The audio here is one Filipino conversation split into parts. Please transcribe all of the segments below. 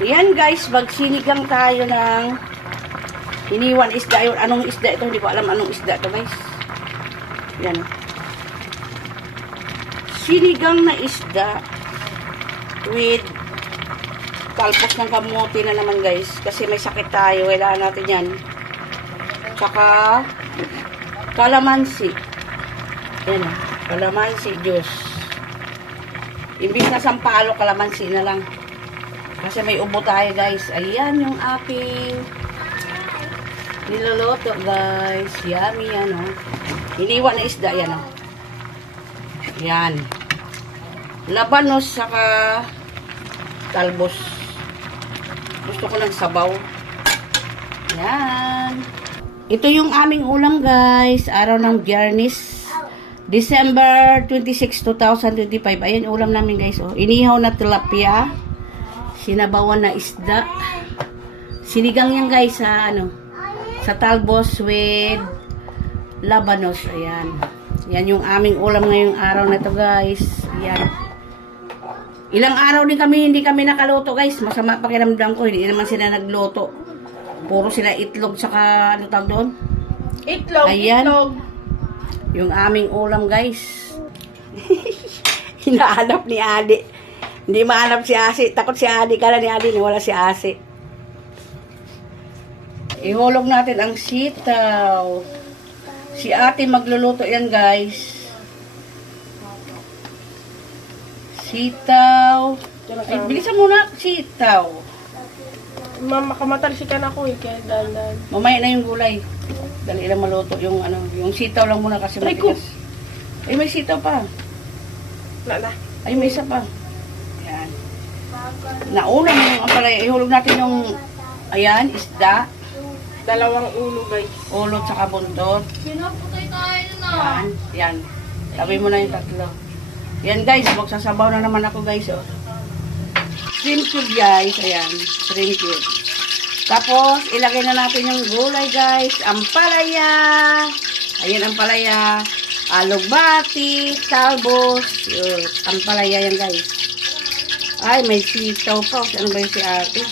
Ayan guys, magsinigang tayo ng iniwan isda. Yun, anong isda ito? Hindi ko alam anong isda ito guys. Ayan. Sinigang na isda with talpos ng kamote na naman guys. Kasi may sakit tayo. Kailangan natin yan. Tsaka kalamansi. Ayan o. Kalamansi juice. Imbis na sampalo, kalamansi na lang. Kasi may ubo tayo guys. Ayan yung aking niluluto guys. Yummy yan o. Iniwan na isda yan o. Yan. Labanos saka talbos. Gusto ko ng sabaw. Yan. Ito yung aming ulam guys. Araw ng Biyernes. December 26, 2025. Ayan ulam namin guys. Oh. Inihaw na tilapia. Sinabawan na isda. Sinigang yan guys sa sa talbos with labanos. Ayan. Yan yung aming ulam ngayong araw na to guys. Ayan. Ilang araw din kami hindi kami nakaluto guys. Masama pakiramdam ko. Hindi naman sila nagluto. Puro sila itlog saka ano tawag doon? Itlog, ayan. itlog. Yung aming ulam guys. Hinahanap ni Adi. Hindi mahanap si Asi. Takot si Adi. Kala ni Adi wala si Asi. Ihulog natin ang sitaw. Si ate magluluto yan guys. Sitaw. Ay, bilisan muna sitaw. Makamatalsikan ako eh, kaya dahan-dahan. Mamaya na yung gulay. Dali lang maluto yung yung sitaw lang muna kasi matigas. Ay, may sitaw pa. Wala na. Ay, may isa pa. Ayan. Nauna mo yung palaya. Ihulog natin yung, ayan, isda. Dalawang ulo guys. Ulot saka buntot. Pinaputay tayo na. Yan. Yan. Tabi mo na yung tatlo. Yan guys, magsasabaw na naman ako guys. Oh. Shrimp cube guys. Ayan. Shrimp cube. Tapos, ilagay na natin yung gulay guys. Ampalaya. Ayan ang palaya. Alugbati. Talbos. Yun. Ampalaya yan guys. Ay, may sitaw pa. Ano ba yung si ate?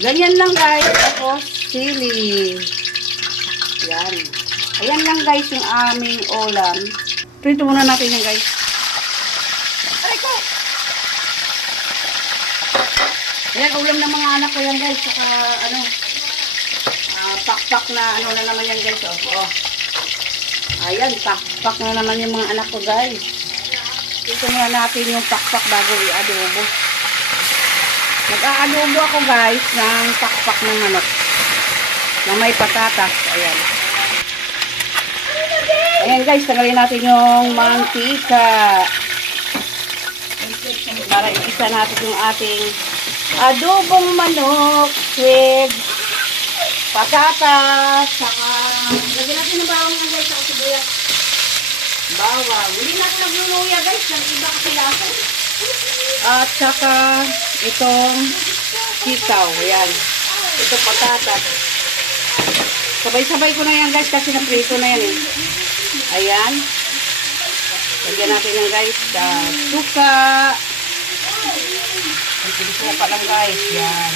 Ganyan lang guys. Tapos, sili. Yan. Ayan lang guys yung aming ulam. Prito muna natin yan guys. Aray ko! Ayan, ulam ng mga anak ko yan guys. Saka, pakpak na na naman yan guys. Oh. Ayan, pakpak na naman yung mga anak ko guys. Ito muna natin yung pakpak bago i-adobo. Mag-aadobo ako guys ng pakpak ng manok. Na may patatas. Ayan. Ayan guys, tanggalin natin yung mantika. Para isa natin yung ating adobong manok with patatas. Saka, lagyan natin ng bawang nga guys. Saka sibuyas. Bawang. Hindi natin nagluluya guys. Nang iba kasi lasa. At saka, itong sitaw. Ayan. Ito patatas. Sabay-sabay ko na yan guys kasi naprito na yan eh. Ayan. Lagyan natin yan guys. Suka. Kunting suka lang guys. Yan.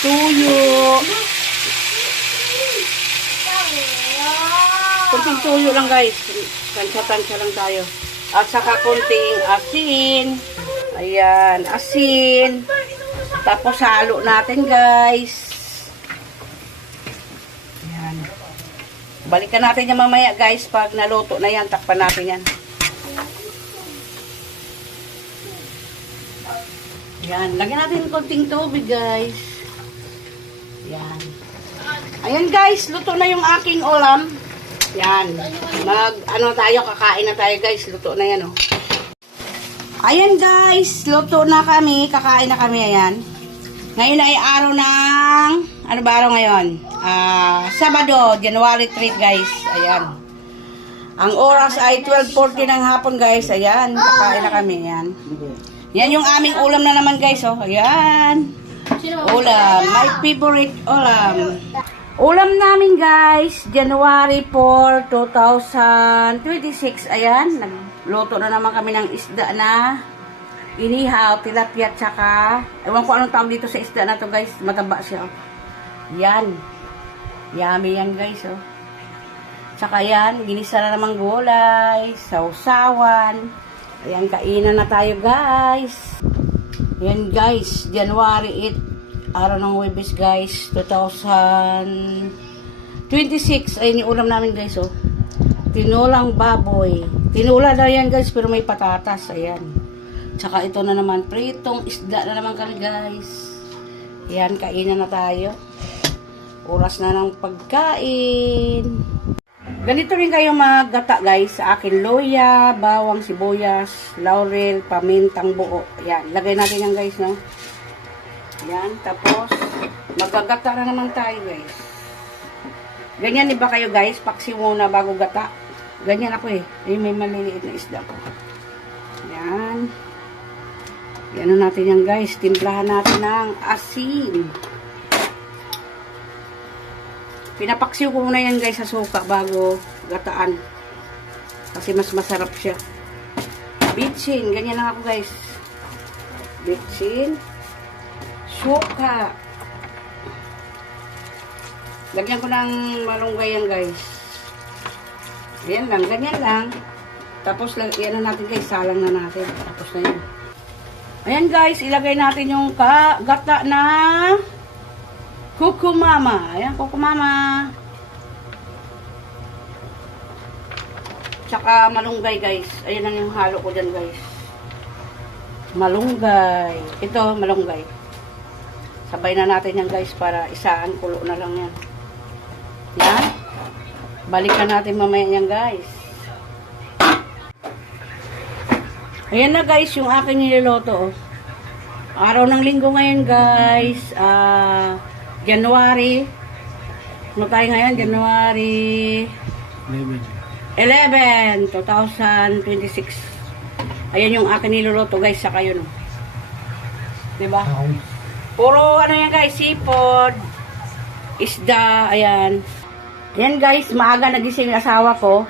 Tuyo. Kunting tuyo lang guys. Tansya-tansya lang tayo. At saka kunting asin. Ayan. Asin. Tapos halo natin guys. Ayan. Balikan natin yan mamaya guys. Pag naluto na yan, takpan natin yan. Ayan. Lagyan natin konting tubig guys. Ayan. Ayan guys. Luto na yung aking ulam. Ayan. Kakain na tayo guys. Luto na yan oh. Ayan guys. Luto na kami. Kakain na kami. Ayan. Ngayon ay araw ng... Ano ba araw ngayon? Sabado, January 3 guys. Ayan. Ang oras ay 12:40 ng hapon guys. Ayan. Kakain na kami. Ayan. Yan yung aming ulam na naman guys. Oh. Ayan. Ulam. My favorite ulam. Ulam namin guys. January 4, 2026. Ayan. Nagluto na naman kami ng isda na inihaw, tilapia, tsaka, ewan ko anong tawag dito sa isda na to guys, mataba siya. Oh. Yan. Yummy yan guys, oh. Tsaka yan, ginisa na namang gulay, sausawan. Ayan, kainan na tayo guys. Yan guys, January 8, araw ng Huwebes guys, 2026. Ayun yung ulam namin guys, oh. Tinulang baboy. Tinula na yan guys, pero may patatas. Ayan. Tsaka ito na naman, pritong isda na naman kami guys. Ayan, kainan na tayo. Oras na ng pagkain. Ganito rin kayo maggata guys. Sa akin, luya, bawang, sibuyas, laurel, pamintang buo. Ayan, lagay natin yan guys, no? Ayan, tapos magagata na naman tayo guys. Ganyan di ba kayo guys? Paksi muna bago gata. Ganyan ako eh. Ayun, may maliliit na isda ko. Ayan. Yan na natin yan guys. Timplahan natin ng asin. Pinapaksiw ko muna yan guys sa suka bago gataan. Kasi mas masarap siya. Bitsin. Ganyan lang ako guys. Bitsin. Suka. Lagyan ko ng malunggay yan guys. Ayan lang. Ganyan lang. Tapos yan na natin guys. Salang na natin. Tapos na yan. Ayan guys, ilagay natin yung gata na kukumama. Ayan, kukumama. Tsaka malunggay guys. Ayan lang yung halo ko dyan guys. Malunggay. Ito, malunggay. Sabay na natin yan guys para isaan kulo na lang yan. Yan. Balikan natin mamaya yan guys. Ayan na guys, yung aking niloloto. Oh. Araw ng linggo ngayon guys. January. Ano tayo ngayon? January 11, 2026. Ayan yung aking niloloto guys. Saka yun. Oh. Diba? Puro ano yan guys, sipod, isda, ayan. Ayan guys, maaga nagising yung asawa ko.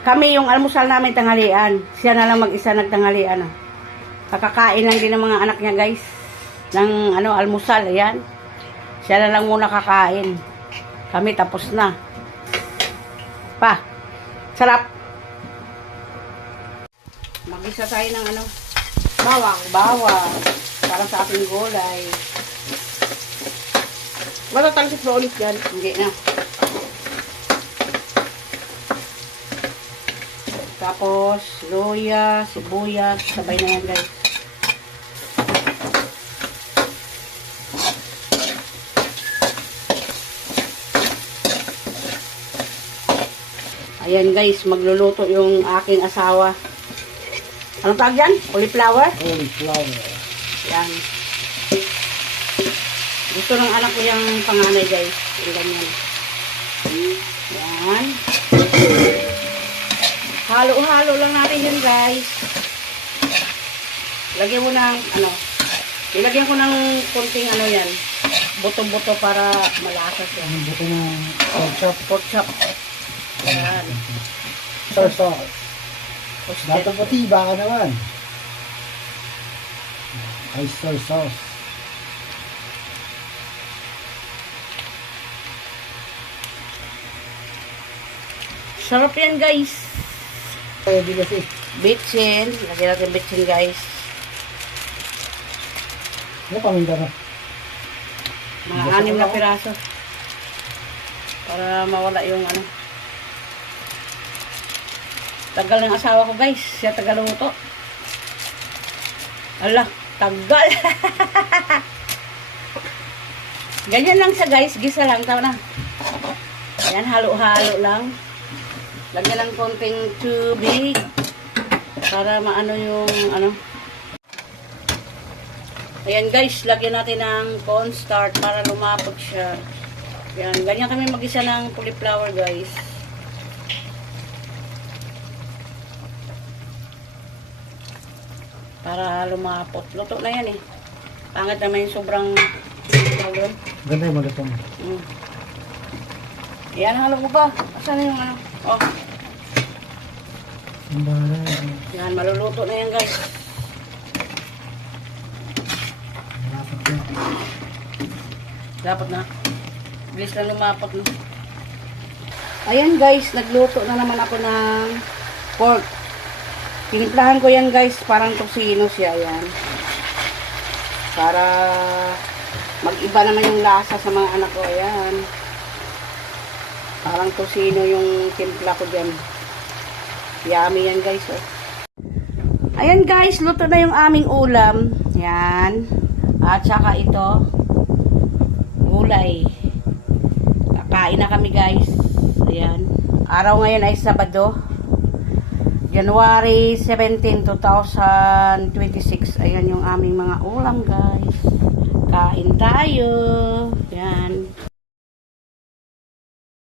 Kami yung almusal namin tanghalian. Siya na lang mag-isa nagtanghalian. Ah. Kakakain lang din ng mga anak niya guys. Ng almusal, ayan. Siya na lang muna kakain. Kami tapos na. Pa, sarap. Mag-isa tayo ng bawang. Para sa ating gulay. Matatalsik ba ulit yan? Hindi na. Tapos, luya, sibuyas, sabay na yan guys. Ayan guys, magluluto yung aking asawa. Anong tawag yan? Cauliflower? Cauliflower. Yan. Gusto ng anak ko yung panganay guys. Yung ganyan. Yan. Halo-halo lang natin yun guys. Lagyan mo ng ilagyan ko ng konting yan. Buto-buto para malasa siya. Ang buto ng pork chop. Pork chop. Yan. Sauce. Dato puti, baka naman. Oyster sauce. Sarap yan guys. Pwede kasi. Bitsin. Lagyan natin bitsin guys. Ano paminta na? Mga 6 na piraso. Para mawala yung Tagal ng asawa ko guys. Siya tagaluto. Ala, tagal. Ganyan lang siya guys. Gisa lang. Tama na. Ayan, halo-halo lang. Lagyan ng konting tubig. Para maano yung Ayan guys, lagyan natin ng cornstarch para lumapot siya. Ayan, ganyan kami mag-isa ng cauliflower guys. Para lumapot. Luto na yan eh. Pangit naman yung sobrang Ganda yung malutong. Ayan, halo ko ba? Asan yung Oh. Yan, maluluto na yan guys. Dapat na. Bilis na lumapat na. Ayan guys, nagluto na naman ako ng pork. Tinimplahan ko yan guys, parang tosino siya. Ayan. Para mag-iba naman yung lasa sa mga anak ko. Ayan. Parang tosino yung timpla ko dyan. Yummy yan guys. Oh. Ayan guys, luto na yung aming ulam. Ayan. At saka ito, gulay. Kakain na kami guys. Ayan. Araw ngayon ay Sabado. January 17, 2026. Ayan yung aming mga ulam guys. Kain tayo. Ayan.